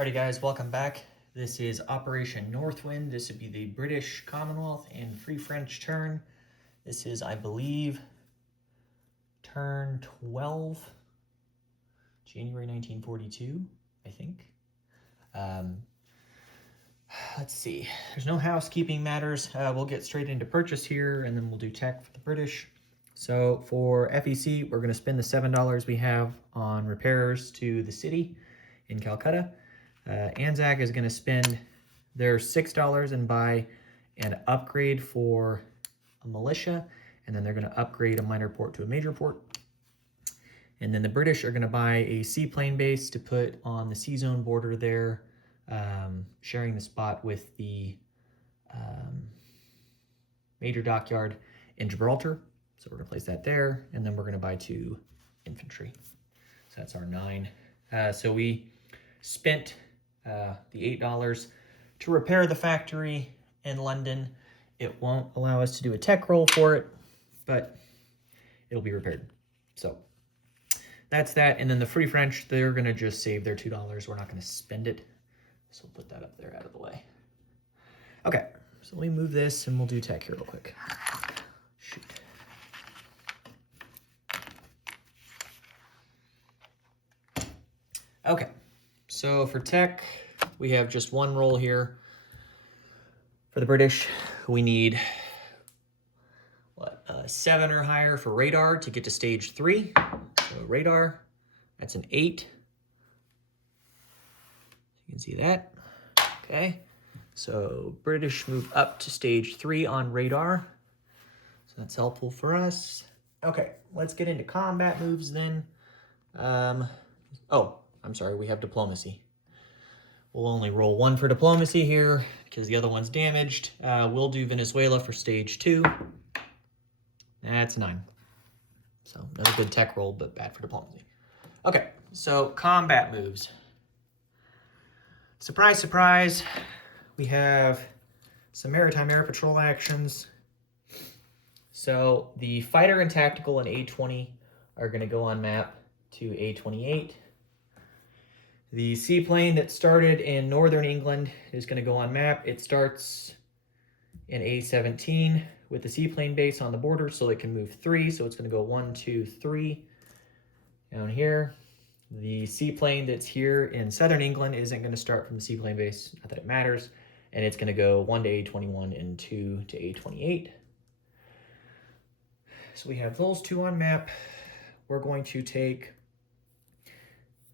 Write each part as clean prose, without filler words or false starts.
Alrighty guys, welcome back. This is Operation Northwind. This would be the British Commonwealth and Free French turn. This is, I believe, turn 12, January 1942, I think. Let's see, there's no housekeeping matters. We'll get straight into purchase here and then we'll do tech for the British. So for FEC, we're gonna spend the $7 we have on repairs to the city in Calcutta. ANZAC is going to spend their $6 and buy an upgrade for a militia, and then they're going to upgrade a minor port to a major port. And then the British are going to buy a seaplane base to put on the sea zone border there, sharing the spot with the major dockyard in Gibraltar. So we're going to place that there, and then we're going to buy 2 infantry. So that's our 9. So we spent the $8 to repair the factory in London. It won't allow us to do a tech roll for it, but it'll be repaired. So that's that. And then the Free French, they're going to just save their $2. We're not going to spend it. So we'll put that up there out of the way. Okay, so let me move this and we'll do tech here real quick. Shoot. Okay. So for tech, we have just one roll here. For the British, we need 7 or higher for radar to get to stage 3. So radar, that's an 8. You can see that. Okay. So British move up to stage 3 on radar. So that's helpful for us. Okay, let's get into combat moves then. Oh, I'm sorry, we have diplomacy. We'll only roll 1 for diplomacy here because the other one's damaged. We'll do Venezuela for stage 2. That's 9. So another good tech roll, but bad for diplomacy. Okay, so combat moves. Surprise, surprise. We have some maritime air patrol actions. So the fighter and tactical in A20 are going to go on map to A28. The seaplane that started in northern England is going to go on map. It starts in A17 with the seaplane base on the border, so it can move 3. So it's going to go 1, 2, 3 down here. The seaplane that's here in southern England isn't going to start from the seaplane base, not that it matters. And it's going to go 1 to A21 and 2 to A28. So we have those 2 on map. We're going to take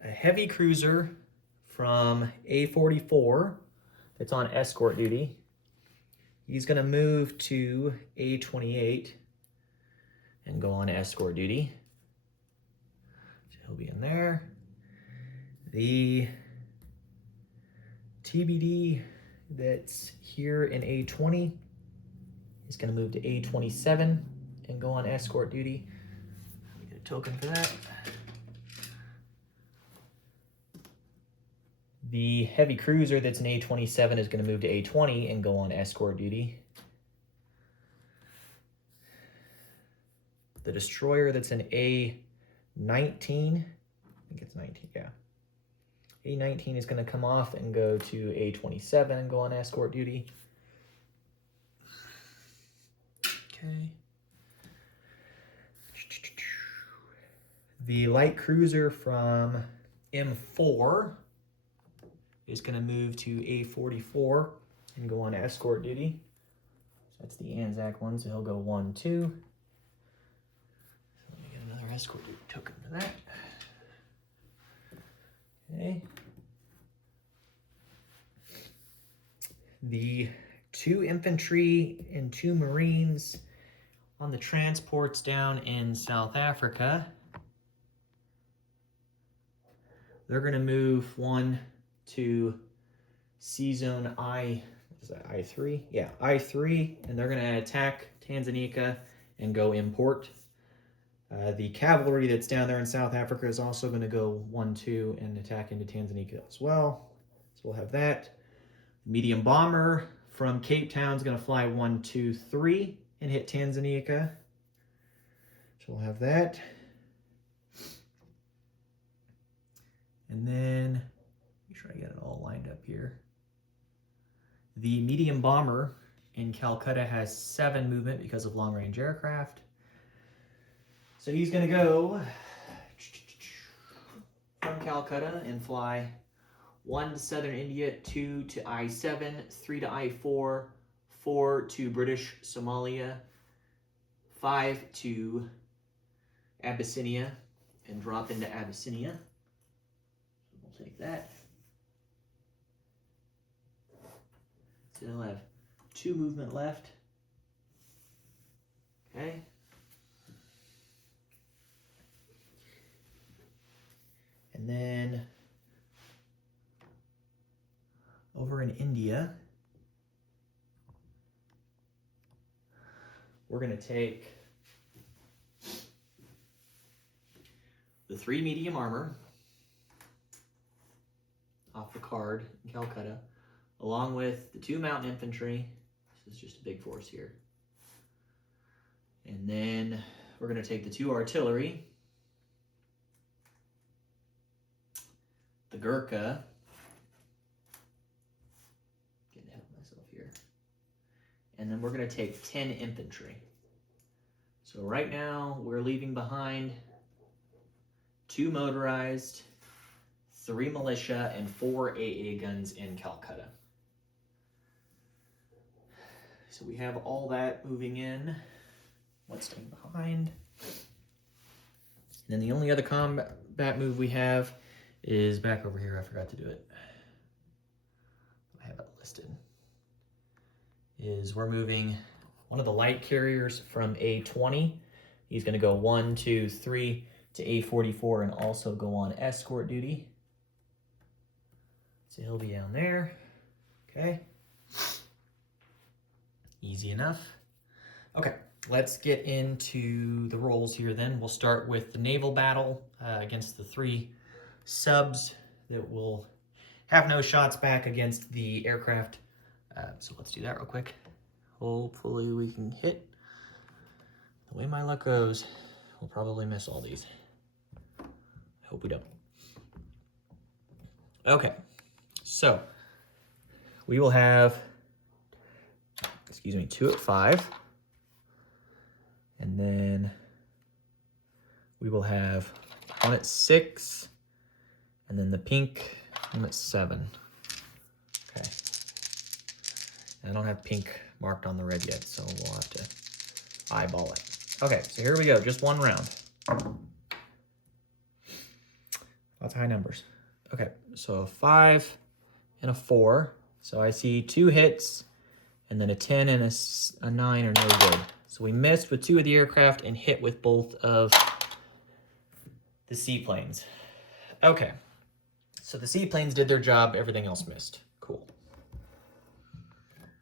a heavy cruiser from A44 that's on escort duty. He's going to move to A28 and go on escort duty. So he'll be in there. The TBD that's here in A20 is going to move to A27 and go on escort duty. Let me get a token for that. The heavy cruiser that's in A27 is going to move to A20 and go on escort duty. The destroyer that's in A19, I think it's 19, yeah. A19 is going to come off and go to A27 and go on escort duty. Okay. The light cruiser from M4 is going to move to A44 and go on escort duty. So that's the ANZAC one, so he'll go 1, 2. So let me get another escort duty token for that. Okay. The 2 infantry and 2 Marines on the transports down in South Africa. They're going to move 1 to C Zone I, what is that, I3? Yeah, I3, and they're going to attack Tanganyika and go import. The cavalry that's down there in South Africa is also going to go 1, 2 and attack into Tanganyika as well. So we'll have that. Medium bomber from Cape Town is going to fly 1, 2, 3 and hit Tanganyika. So we'll have that. And then, make sure I get it all here. The medium bomber in Calcutta has 7 movement because of long-range aircraft. So he's going to go from Calcutta and fly 1 to Southern India, 2 to I-7, 3 to I-4, 4 to British Somalia, 5 to Abyssinia, and drop into Abyssinia. So we'll take that. So he'll have 2 movement left. Okay. And then over in India, we're going to take the 3 medium armor off the card in Calcutta, along with the 2 mountain infantry. This is just a big force here. And then we're going to take the 2 artillery, the Gurkha, getting ahead of myself here, and then we're going to take 10 infantry. So right now we're leaving behind 2 motorized, 3 militia, and 4 AA guns in Calcutta. So we have all that moving in. What's staying behind? And then the only other combat move we have is back over here. I forgot to do it. I have it listed. Is we're moving one of the light carriers from A20. He's going to go 1, 2, 3 to A44 and also go on escort duty. So he'll be down there. Okay. Easy enough. Okay, let's get into the roles here then. We'll start with the naval battle against the 3 subs that will have no shots back against the aircraft. So let's do that real quick. Hopefully we can hit. The way my luck goes, we'll probably miss all these. I hope we don't. Okay, so we will have, 2 at 5. And then we will have 1 at 6. And then the pink 1 at 7. Okay. And I don't have pink marked on the red yet, so we'll have to eyeball it. Okay, so here we go. Just 1 round. Lots of high numbers. Okay, so a 5 and a 4. So I see 2 hits, and then a 10 and a 9 are no good. So we missed with 2 of the aircraft and hit with both of the seaplanes. Okay, so the seaplanes did their job, everything else missed. Cool.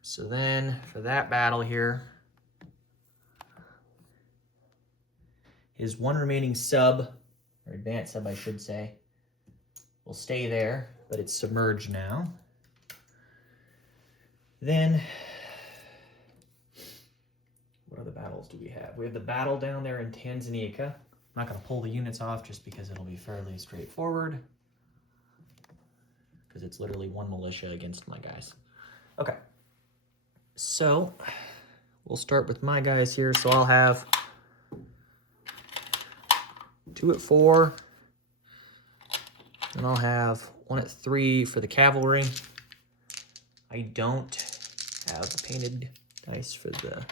So then for that battle here, his 1 remaining sub, or advanced sub I should say, will stay there, but it's submerged now. Then, what other battles do we have? We have the battle down there in Tanzania. I'm not going to pull the units off just because it'll be fairly straightforward. Because it's literally 1 militia against my guys. Okay. So, we'll start with my guys here. So I'll have 2 at 4. And I'll have 1 at 3 for the cavalry. I don't have the painted dice for the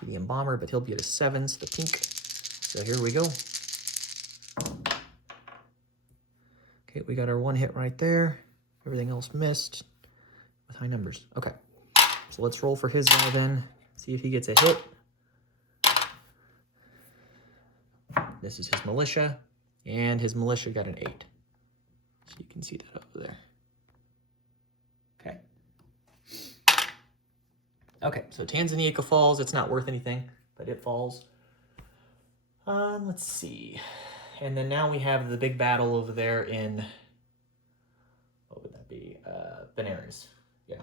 medium bomber, but he'll be at a 7, so the pink. So here we go. Okay, we got our 1 hit right there. Everything else missed with high numbers. Okay, so let's roll for his guy then. See if he gets a hit. This is his militia, and his militia got an 8. So you can see that over there. Okay. Okay, so Tanzania falls. It's not worth anything, but it falls. Let's see. And then now we have the big battle over there in, what would that be? Benares. Yeah.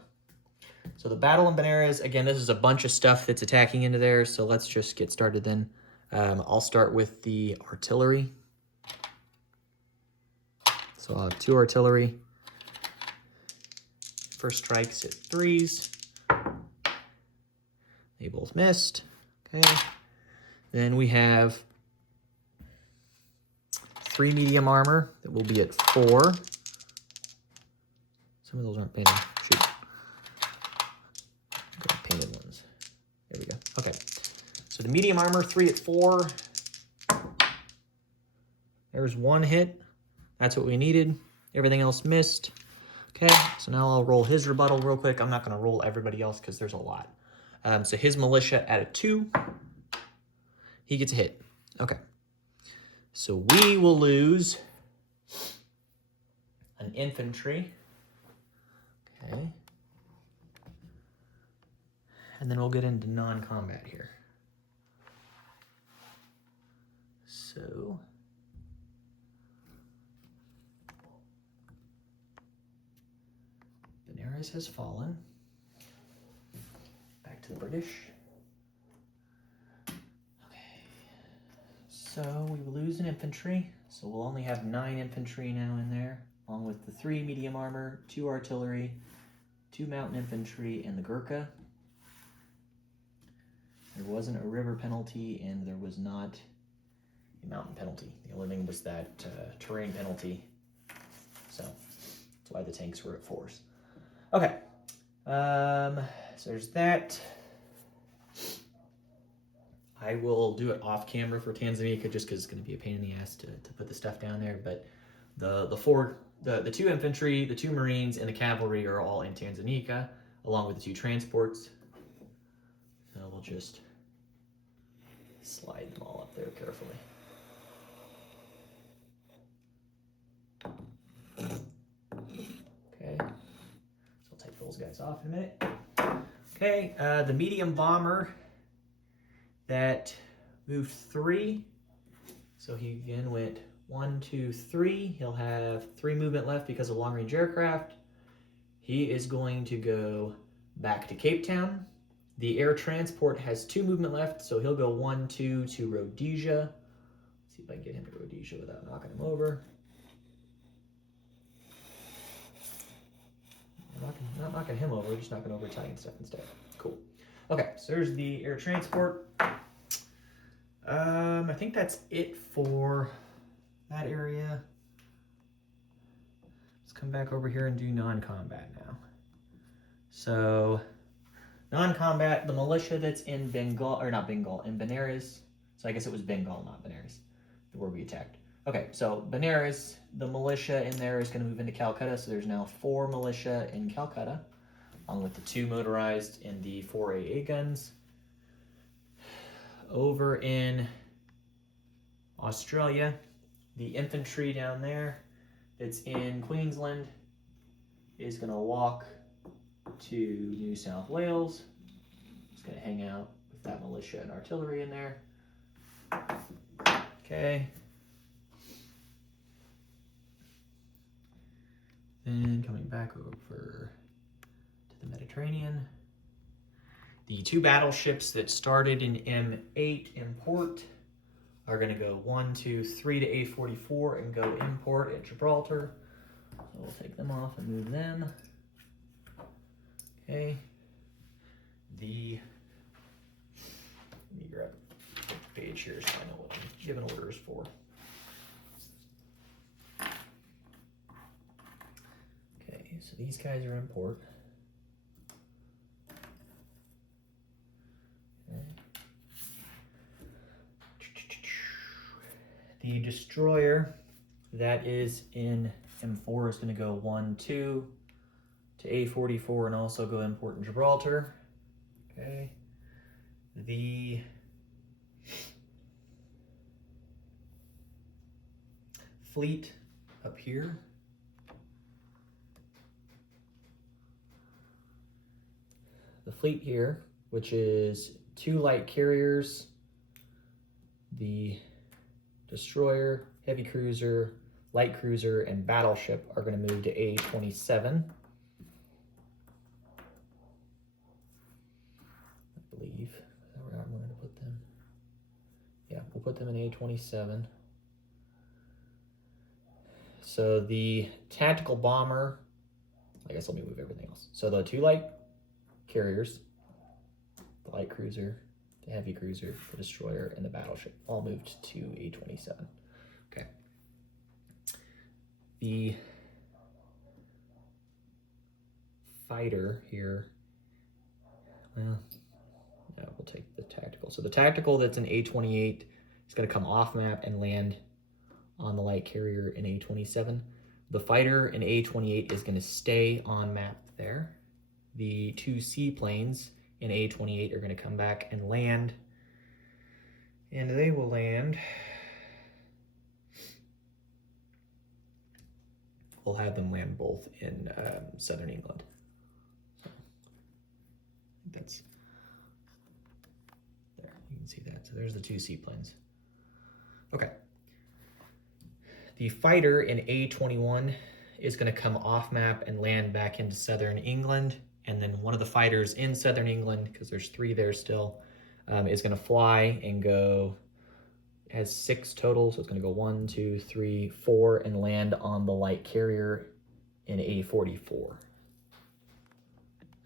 So the battle in Benares, again, this is a bunch of stuff that's attacking into there, so let's just get started then. I'll start with the artillery. So I'll have 2 artillery. first strikes at 3s. They both missed. Okay. Then we have 3 medium armor that will be at 4. Some of those aren't painted. Shoot. Okay, painted ones. There we go. Okay. So the medium armor, 3 at 4. There's 1 hit. That's what we needed. Everything else missed. Okay, so now I'll roll his rebuttal real quick. I'm not going to roll everybody else because there's a lot. So his militia at a 2. He gets a hit. Okay. So we will lose an infantry. Okay. And then we'll get into non-combat here. So Benares has fallen. Back to the British. Okay. So we will lose an infantry. So we'll only have 9 infantry now in there, along with the 3 medium armor, 2 artillery, 2 mountain infantry, and the Gurkha. There wasn't a river penalty, and there was not a mountain penalty. The only thing was that terrain penalty. So that's why the tanks were at 4s. Okay. So there's that. I will do it off camera for Tanzania just because it's going to be a pain in the ass to put the stuff down there. But the 2 infantry, the 2 Marines, and the cavalry are all in Tanzania, along with the 2 transports. So we'll just slide them all up there carefully. Okay, so I'll take those guys off in a minute. Okay, the medium bomber that moved 3. So he again went 1, 2, 3. He'll have 3 movement left because of long-range aircraft. He is going to go back to Cape Town. The air transport has 2 movement left, so he'll go 1, 2 to Rhodesia. Let's see if I can get him to Rhodesia without knocking him over. Not knocking him over, just knocking over Italian stuff instead. Cool. Okay, so there's the air transport. I think that's it for that area. Let's come back over here and do non-combat now. So non-combat, the militia that's in Bengal, or not Bengal, in Benares. So I guess it was Bengal, not Benares, where we attacked. Okay, so Benares, the militia in there is going to move into Calcutta. So there's now 4 militia in Calcutta, along with the 2 motorized and the 4 AA guns. Over in Australia, the infantry down there that's in Queensland is going to walk to New South Wales. It's going to hang out with that militia and artillery in there. Okay. Then coming back over to the Mediterranean. The 2 battleships that started in M8 in port are going to go 1, 2, 3 to A44 and go in port at Gibraltar. So we'll take them off and move them. Okay. Let me grab a page here so I know what I'm giving orders for. Okay, so these guys are in port. The destroyer that is in M4 is going to go 1, 2 to A44 and also go in port in Gibraltar. Okay. The fleet up here. The fleet here, which is 2 light carriers, the destroyer, heavy cruiser, light cruiser, and battleship are going to move to A27. I believe. Is that where I'm going to put them? Yeah, we'll put them in A27. So the tactical bomber I guess let me move everything else. So the 2 light carriers, the light cruiser, the heavy cruiser, the destroyer, and the battleship all moved to A27. Okay. The fighter here, well, no, we'll take the tactical. So the tactical that's in A28 is going to come off map and land on the light carrier in A27. The fighter in A28 is going to stay on map there. The 2 seaplanes in A28 are going to come back and land, and they will land. We'll have them land both in southern England. So that's there. You can see that. So there's the 2 seaplanes. Okay. The fighter in A21 is going to come off map and land back into southern England. And then one of the fighters in southern England, because there's 3 there still, is going to fly and go, has 6 total. So it's going to go 1, 2, 3, 4 and land on the light carrier in A44.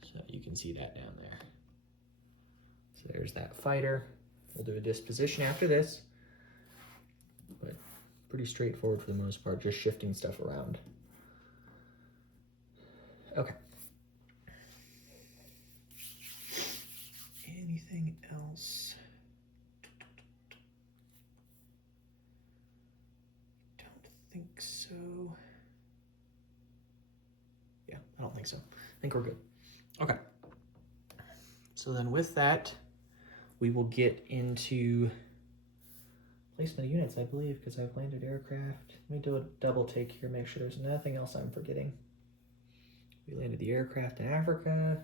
So you can see that down there. So there's that fighter. We'll do a disposition after this. But pretty straightforward for the most part, just shifting stuff around. Okay. Anything else? Don't think so. Yeah, I don't think so. I think we're good. Okay. So then with that, we will get into placement of units, I believe, because I've landed aircraft. Let me do a double take here, make sure there's nothing else I'm forgetting. We landed the aircraft in Africa.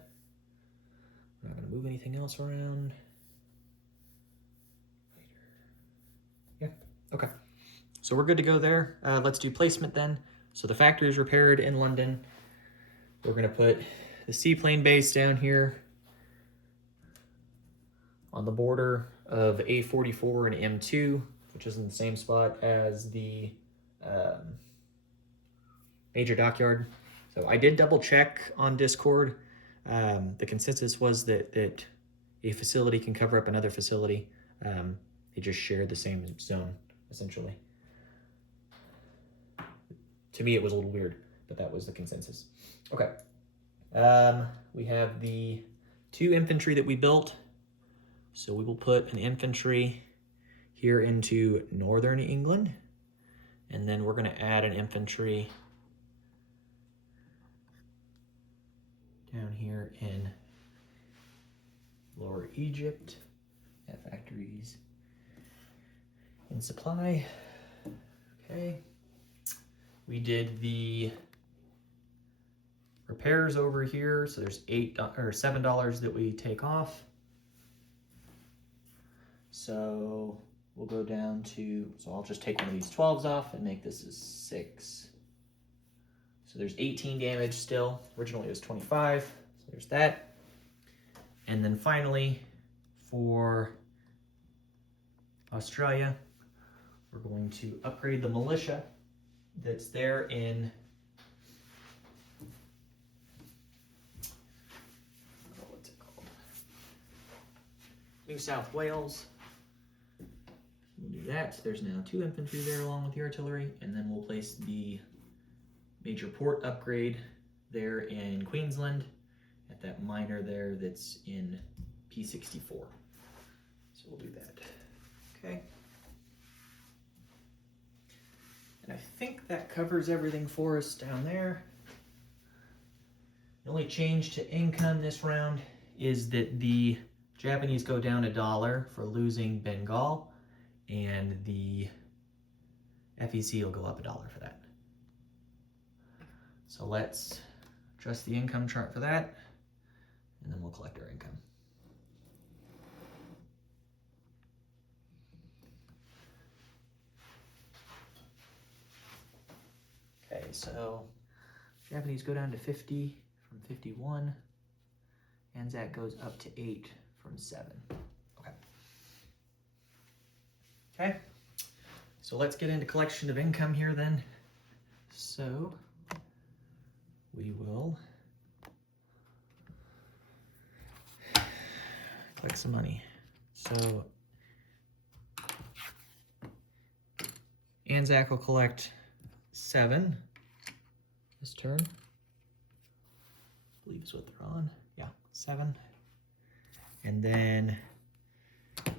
We're not going to move anything else around. Yeah, okay. So we're good to go there. Let's do placement then. So the factory is repaired in London. We're going to put the seaplane base down here on the border of A44 and M2, which is in the same spot as the major dockyard. So I did double check on Discord. The consensus was that a facility can cover up another facility. They just share the same zone, essentially. To me, it was a little weird, but that was the consensus. Okay. We have the 2 infantry that we built. So we will put an infantry here into northern England. And then we're going to add an infantry down here in Lower Egypt at factories in supply. Okay. We did the repairs over here. So there's $7 that we take off. So we'll go down to, so I'll just take one of these 12s off and make this a 6. So there's 18 damage still. Originally it was 25, so there's that. And then finally, for Australia, we're going to upgrade the militia that's there in what's it called? New South Wales. We'll do that. There's now 2 infantry there along with the artillery, and then we'll place the major port upgrade there in Queensland at that miner there that's in P64. So we'll do that. Okay. And I think that covers everything for us down there. The only change to income this round is that the Japanese go down $1 for losing Bengal, and the FEC will go up $1 for that. So let's adjust the income chart for that, and then we'll collect our income. Okay, so Japanese go down to 50 from 51. ANZAC goes up to 8 from 7. Okay. Okay, so let's get into collection of income here then. So we will collect some money. So ANZAC will collect 7 this turn. I believe is what they're on. Yeah, 7. And then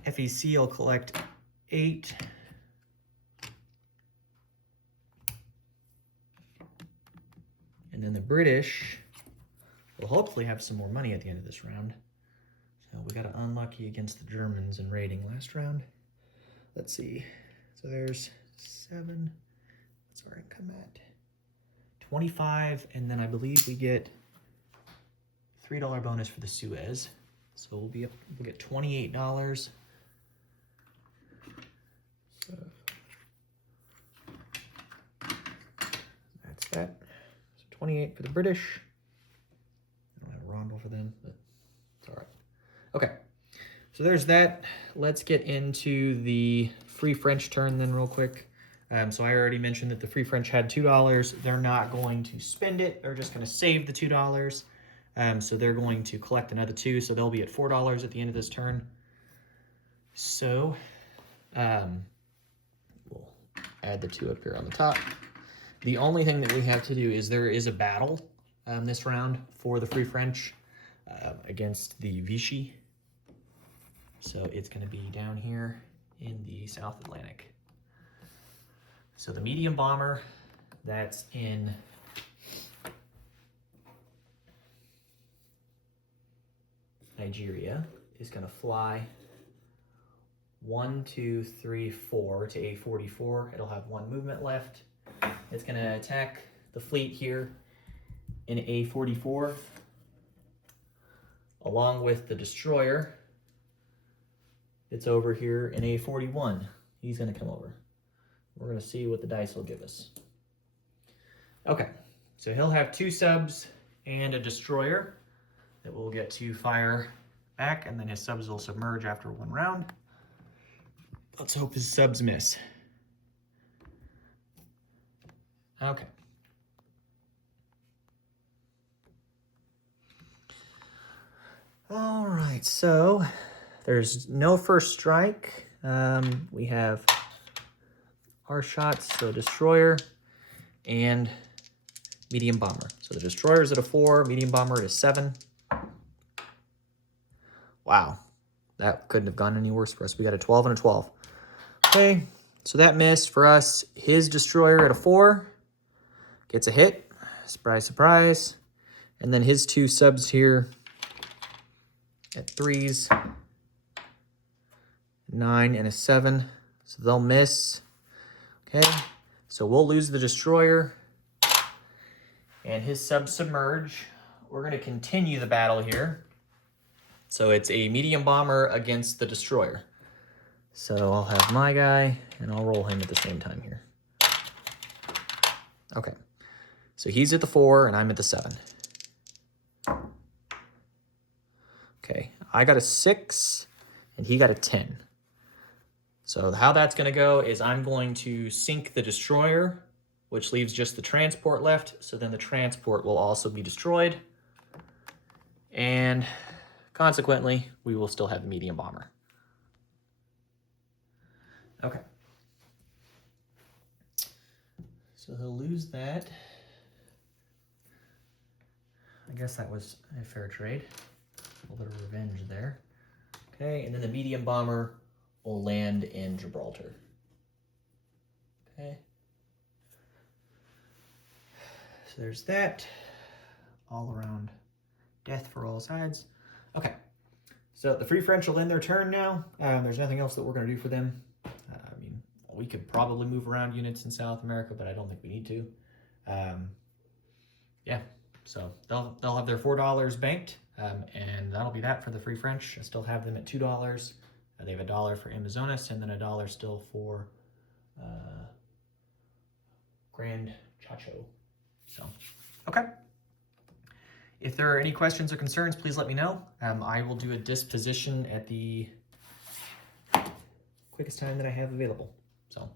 FEC will collect 8. And then the British will hopefully have some more money at the end of this round. So we got unlucky against the Germans in raiding last round. Let's see. So there's 7. What's our income at? 25, and then I believe we get $3 bonus for the Suez. So we'll get $28. So that's that. So 28 for the British. I don't have a rondo for them, but it's all right. Okay, so there's that. Let's get into the Free French turn then real quick. So I already mentioned that the Free French had $2. They're not going to spend it. They're just going to save the $2. So they're going to collect another 2. So they'll be at $4 at the end of this turn. So we'll add the 2 up here on the top. The only thing that we have to do is there is a battle this round for the Free French against the Vichy. So it's going to be down here in the South Atlantic. So the medium bomber that's in Nigeria is going to fly 1, 2, 3, 4 to A44. It'll have 1 movement left. It's going to attack the fleet here in A44 along with the destroyer. It's over here in A41. He's going to come over. We're going to see what the dice will give us. Okay, so he'll have 2 subs and a destroyer that will get to fire back, and then his subs will submerge after 1 round. Let's hope his subs miss. Okay. All right, so there's no first strike. We have our shots, so destroyer and medium bomber. So the destroyer is at a 4, medium bomber at a 7. Wow, that couldn't have gone any worse for us. We got a 12 and a 12. Okay, so that missed for us. His destroyer at a 4 gets a hit. Surprise, surprise. And then his 2 subs here at 3s, 9 and a 7. So they'll miss. Okay, so we'll lose the destroyer and his subs submerge. We're going to continue the battle here. So it's a medium bomber against the destroyer. So I'll have my guy and I'll roll him at the same time here. Okay, so he's at the 4 and I'm at the 7. Okay, I got a 6 and he got a 10. So how that's going to go is I'm going to sink the destroyer, which leaves just the transport left. So then the transport will also be destroyed. And consequently, we will still have the medium bomber. Okay. So he'll lose that. I guess that was a fair trade. A little bit of revenge there. Okay, and then the medium bomber will land in Gibraltar. Okay. So there's that. All around death for all sides. Okay. So the Free French will end their turn now. There's nothing else that we're going to do for them. I mean, we could probably move around units in South America, but I don't think we need to. Yeah. So they'll have their $4 banked, and that'll be that for the Free French. I still have them at $2. They have $1 for Amazonas, and then $1 still for Grand Chacho. So, okay. If there are any questions or concerns, please let me know. I will do a disposition at the quickest time that I have available. So,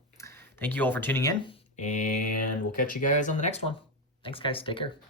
thank you all for tuning in, and we'll catch you guys on the next one. Thanks, guys. Take care.